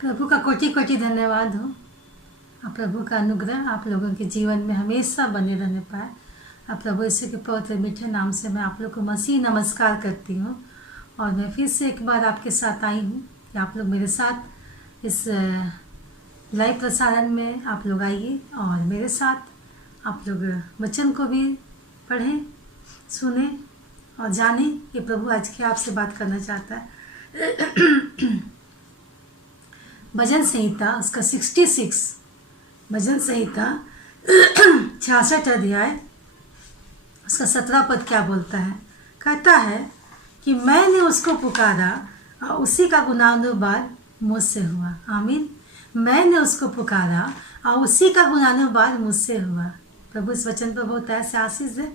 प्रभु का कोटि कोटि धन्यवाद हो। और प्रभु का अनुग्रह आप लोगों के जीवन में हमेशा बने रहने पाए। और प्रभु यीशु के पवित्र मीठे नाम से मैं आप लोग को मसीह नमस्कार करती हूँ। और मैं फिर से एक बार आपके साथ आई हूँ कि आप लोग मेरे साथ इस लाइव प्रसारण में आप लोग आइए और मेरे साथ आप लोग वचन को भी पढ़ें, सुने और जानें कि प्रभु आज क्या आपसे बात करना चाहता है। भजन संहिता उसका 66 भजन संहिता 66 अध्याय उसका 17 पद क्या बोलता है। कहता है कि मैंने उसको पुकारा और उसी का गुनानुवाद मुझसे हुआ। आमीन। मैंने उसको पुकारा और उसी का गुनानुवाद मुझसे हुआ। प्रभु इस वचन पर बहुत ऐसे आशीष है।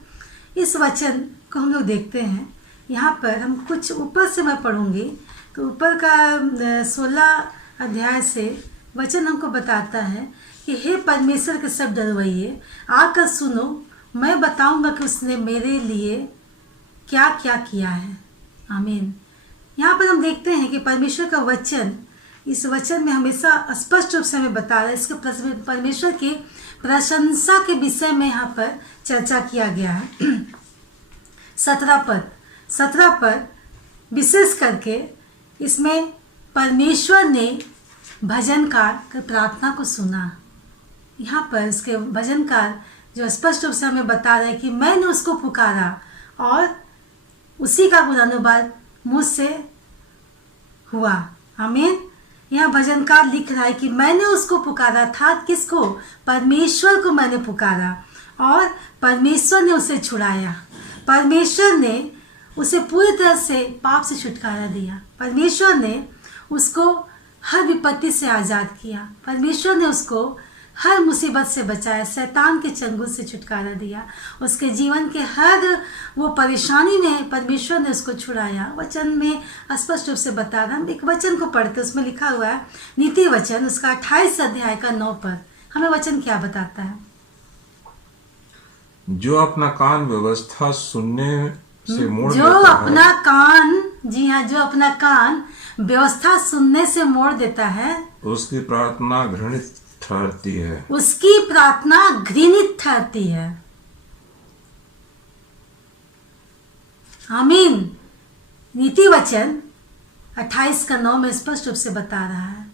इस वचन को हम लोग देखते हैं। यहाँ पर हम कुछ ऊपर से मैं पढ़ूंगी तो ऊपर का 16 अध्याय से वचन हमको बताता है कि हे परमेश्वर के सब डरवैये आकर सुनो, मैं बताऊंगा कि उसने मेरे लिए क्या क्या किया है। आमीन। यहाँ पर हम देखते हैं कि परमेश्वर का वचन, इस वचन में हमेशा स्पष्ट रूप से हमें बता रहा है। इसके परमेश्वर की प्रशंसा के विषय में यहाँ पर चर्चा किया गया है। 17 पद विशेष करके इसमें परमेश्वर ने भजनकार की प्रार्थना को सुना। यहाँ पर इसके भजनकार जो स्पष्ट रूप से हमें बता रहे हैं कि मैंने उसको पुकारा और उसी का गुनानुवाद मुझसे हुआ। आमीन। यहाँ भजनकार लिख रहा है कि मैंने उसको पुकारा था। किसको? परमेश्वर को मैंने पुकारा और परमेश्वर ने उसे छुड़ाया। परमेश्वर ने उसे पूरी तरह से पाप से छुटकारा दिया। परमेश्वर ने उसको हर विपत्ति से आज़ाद किया। परमेश्वर ने उसको हर मुसीबत से बचाया, शैतान के चंगुल से छुटकारा दिया। उसके जीवन के हर वो परेशानी में परमेश्वर ने उसको छुड़ाया। वचन में स्पष्ट रूप से बता रहा। हम एक वचन को पढ़ते, उसमें लिखा हुआ है नीति वचन उसका 28 अध्याय का 9 पद। हमें वचन क्या बताता है? जो अपना कान व्यवस्था सुनने से मोड़ जो देता अपना है, कान, जी हाँ, जो अपना कान व्यवस्था सुनने से मोड़ देता है उसकी प्रार्थना घृणित ठहरती है। उसकी प्रार्थना घृणित ठहरती है। आमीन। नीति वचन 28 का 9 में स्पष्ट रूप से बता रहा है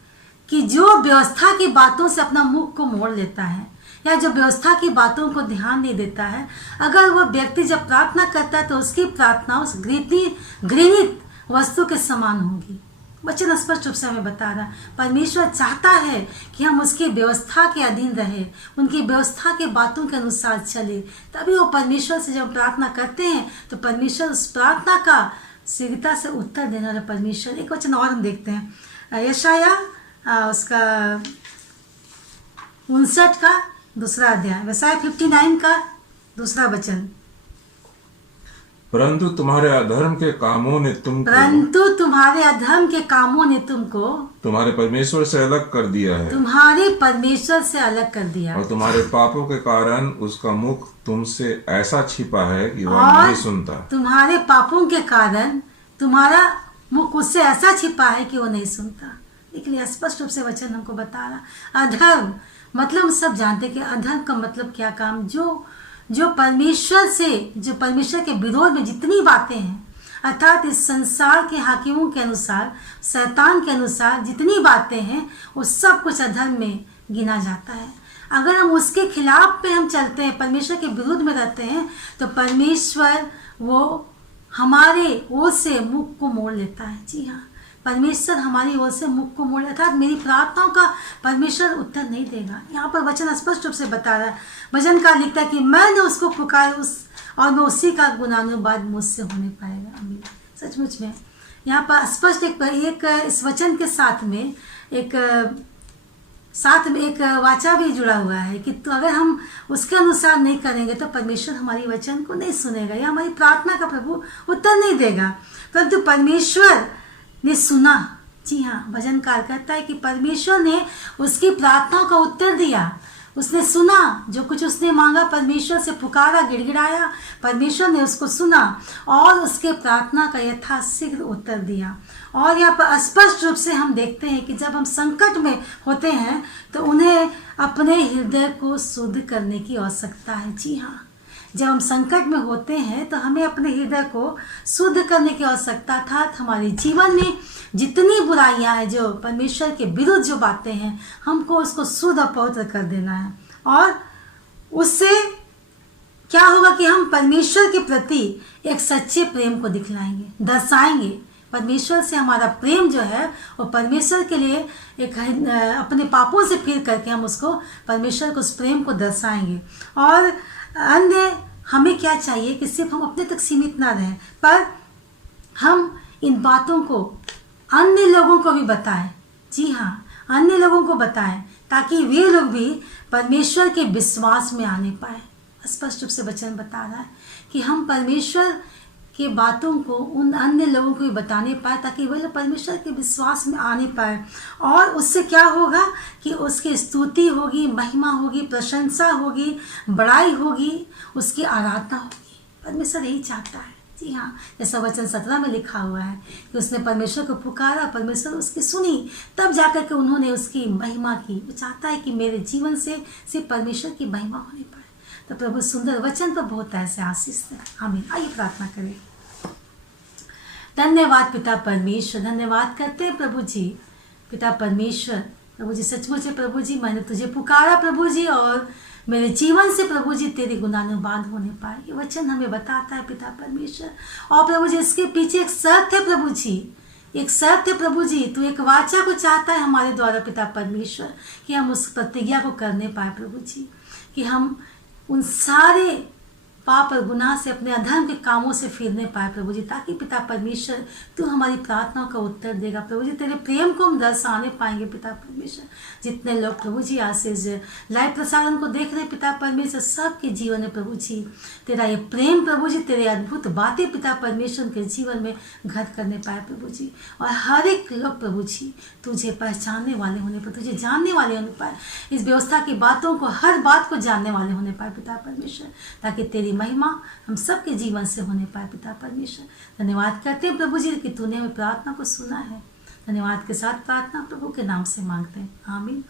कि जो व्यवस्था की बातों से अपना मुख को मोड़ लेता है या जो व्यवस्था की बातों को ध्यान नहीं देता है, अगर वह व्यक्ति जब प्रार्थना करता है तो उसकी प्रार्थना उस घृणित वस्तु के समान होगी। वचन स्पष्ट रूप से हमें बता रहा है परमेश्वर चाहता है कि हम उसकी व्यवस्था के अधीन रहे, उनकी व्यवस्था के बातों के अनुसार चले। तभी वो परमेश्वर से जब प्रार्थना करते हैं तो परमेश्वर उस प्रार्थना का शीघ्रता से उत्तर देने वाला परमेश्वर। एक वचन और हम देखते हैं यशाया उसका 59 का 2 अध्याय, यशाया 59 का 2 वचन। परंतु तुम्हारे अधर्म के कामों ने तुमको तुम्हारे परमेश्वर से अलग कर दिया है। तुम्हारे परमेश्वर से अलग कर दिया। और तुम्हारे पापों के कारण उसका मुख तुमसे ऐसा छिपा है कि वह नहीं सुनता। तुम्हारे पापों के कारण तुम्हारा मुख उससे ऐसा छिपा है कि वो नहीं सुनता। लेकिन स्पष्ट रूप से वचन हमको बता रहा अधर्म मतलब हम सब जानते कि अधर्म का मतलब क्या काम, जो परमेश्वर के विरोध में जितनी बातें हैं, अर्थात इस संसार के हाकिमों के अनुसार, शैतान के अनुसार जितनी बातें हैं वो सब कुछ अधर्म में गिना जाता है। अगर हम उसके खिलाफ पे हम चलते हैं, परमेश्वर के विरुद्ध में रहते हैं, तो परमेश्वर वो हमारे ओर से मुख को मोड़ लेता है। जी हाँ, परमेश्वर हमारी ओर से मुख को मोड़ लेता है। मेरी प्रार्थनाओं का परमेश्वर उत्तर नहीं देगा। यहाँ पर वचन स्पष्ट रूप से बता रहा है। वचनकार लिखता है कि मैंने उसको पुकारा और मैं उसी का गुनानुवाद मुझसे होने पाएगा। अमीन। सचमुच में यहाँ पर स्पष्ट एक इस वचन के साथ में एक वाचा भी जुड़ा हुआ है कि तो अगर हम उसके अनुसार नहीं करेंगे तो परमेश्वर हमारी वचन को नहीं सुनेगा या हमारी प्रार्थना का प्रभु उत्तर नहीं देगा। परंतु परमेश्वर ने सुना। जी हाँ, भजनकार कहता है कि परमेश्वर ने उसकी प्रार्थनाओं का उत्तर दिया। उसने सुना, जो कुछ उसने मांगा परमेश्वर से पुकारा, गिड़गिड़ाया, परमेश्वर ने उसको सुना और उसके प्रार्थना का यथाशीघ्र उत्तर दिया। और यहाँ पर स्पष्ट रूप से हम देखते हैं कि जब हम संकट में होते हैं तो उन्हें अपने हृदय को शुद्ध करने की आवश्यकता है। जी हाँ, जब हम संकट में होते हैं तो हमें अपने हृदय को शुद्ध करने की आवश्यकता था। हमारे जीवन में जितनी बुराइयां हैं, जो परमेश्वर के विरुद्ध जो बातें हैं, हमको उसको शुद्ध और पवित्र कर देना है। और उससे क्या होगा कि हम परमेश्वर के प्रति एक सच्चे प्रेम को दिखलाएंगे, दर्शाएंगे। परमेश्वर से हमारा प्रेम जो है वो परमेश्वर के लिए एक अपने पापों से फिर करके हम उसको, परमेश्वर को, उस प्रेम को दर्शाएंगे। और अन्य हमें क्या चाहिए कि सिर्फ हम अपने तक सीमित ना रहें, पर हम इन बातों को अन्य लोगों को भी बताएं। जी हाँ, अन्य लोगों को बताएं ताकि वे लोग भी परमेश्वर के विश्वास में आने पाए। स्पष्ट रूप से वचन बता रहा है कि हम परमेश्वर के बातों को उन अन्य लोगों को भी बताने पाए ताकि वे लोग परमेश्वर के विश्वास में आने पाए। और उससे क्या होगा कि उसकी स्तुति होगी, महिमा होगी, प्रशंसा होगी, बड़ाई होगी, उसकी आराधना होगी। परमेश्वर यही चाहता है। जी हाँ, जैसा वचन 17 में लिखा हुआ है कि उसने परमेश्वर को पुकारा, परमेश्वर उसकी सुनी, तब जाकर के उन्होंने उसकी महिमा की। वो चाहता है कि मेरे जीवन से सिर्फ परमेश्वर की महिमा होने पाए। तो प्रभु सुंदर वचन पर बहुत ऐसे आशीष है। आमीन। आइए प्रार्थना करें। धन्यवाद पिता परमेश्वर, धन्यवाद करते हैं प्रभु जी। पिता परमेश्वर, प्रभु जी सचमुच है प्रभु जी, मैंने तुझे पुकारा प्रभु जी, और मेरे जीवन से प्रभु जी तेरे गुणानुवाद होने पाए। ये वचन हमें बताता है पिता परमेश्वर। और प्रभु जी इसके पीछे एक शर्त है प्रभु जी, एक शर्त है प्रभु जी। तू एक वाचा को चाहता है हमारे द्वारा पिता परमेश्वर, कि हम उस प्रतिज्ञा को करने पाए प्रभु जी, कि हम उन सारे पाप और गुनाह से, अपने अधर्म के कामों से फिरने पाए प्रभु जी, ताकि पिता परमेश्वर तू हमारी प्रार्थनाओं का उत्तर देगा प्रभु जी। तेरे प्रेम को हम दर्शाने पाएंगे पिता परमेश्वर। जितने लोग प्रभु जी आज से लाइव प्रसारण को देख रहे पिता परमेश्वर, सबके जीवन में प्रभु जी तेरा ये प्रेम प्रभु जी, तेरे अद्भुत बातें पिता परमेश्वर के जीवन में घर करने पाए प्रभु जी। और हर एक लोग प्रभु जी तुझे पहचानने वाले होने पर, तुझे जानने वाले होने पाए, इस व्यवस्था की बातों को, हर बात को जानने वाले होने पाए पिता परमेश्वर, ताकि तेरी महिमा हम सबके जीवन से होने पाए पिता परमेश्वर। धन्यवाद करते हैं प्रभु जी कि तूने हमें प्रार्थना को सुना है। धन्यवाद के साथ प्रार्थना प्रभु के नाम से मांगते हैं। आमीन।